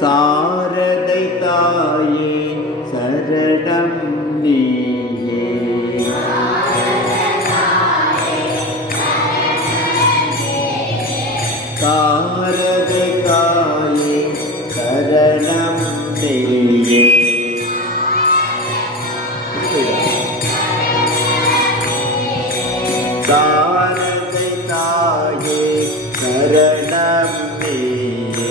சாரதை தாயே சரணம் நீயே. சாரதை தாயே சரணம் நீயே. சாரதை தாயே சரணம் நீயே.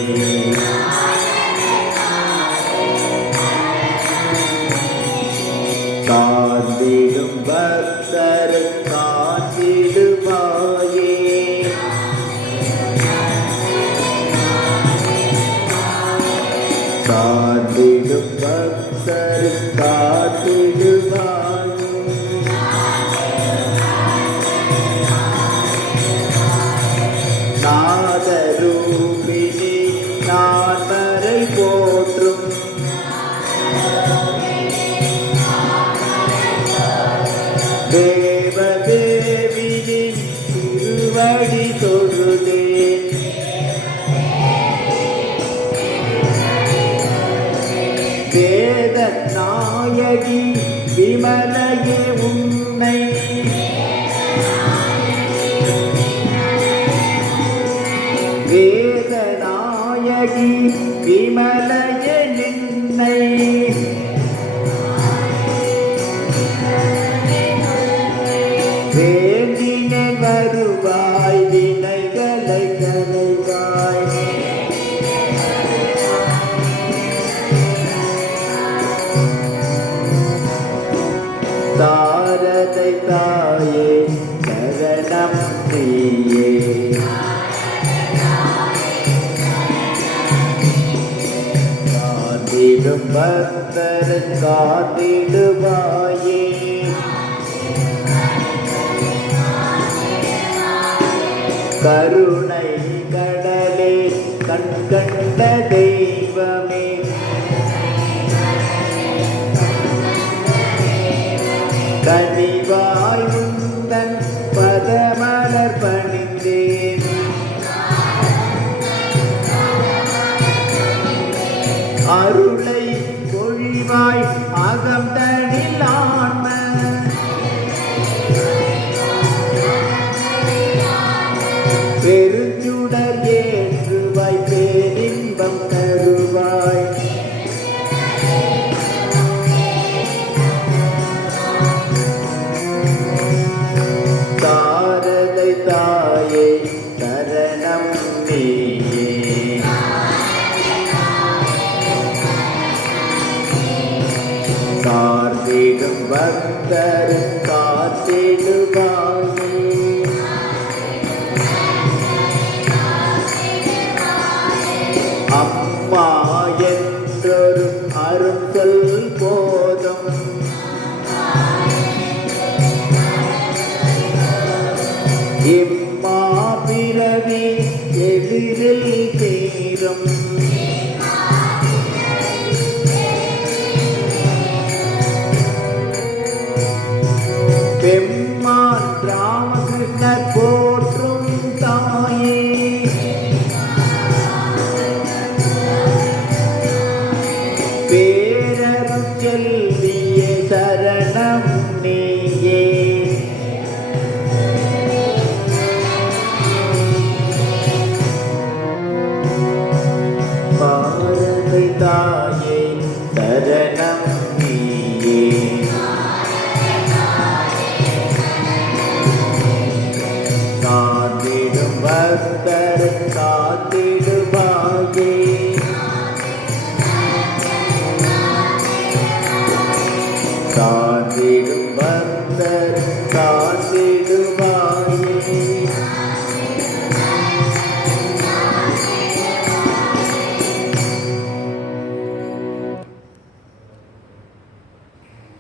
காத்திடும் பக்தர் காத்திடுவாயே. காத்திடும் பக்தர் காத்திடுவாயே. நாதரூபிணி நான்மறை போற்றும் தேவதேவியின் திருவடி தொழுதே. வேத நாயகி விமலையே உன்னை வேத நாயகி விமலையே நின்னை வேண்டிய வருவாய் வினைகளை களைவாய். சாரதை தாயே சரணம் நீயே. காத்திடும் பக்தர் காத்திடுவாயே. கருணை கடலே கண்கண்ட தெய்வமே. கனிவாய் உந்தன் பதமலர் பணிந்தேன். அருளை பொழிவாய் அகம் தனில் ஆன்ம. பெருஞ்சுடர் ஏற்றுவாய் பேரின்பம் தருவாய். சாரதை தாயே சரணம் நீயே. காத்திடும் பக்தர் காத்திடுவாயே. அம்மா என்றொரு அருந்தல் போதும். இம்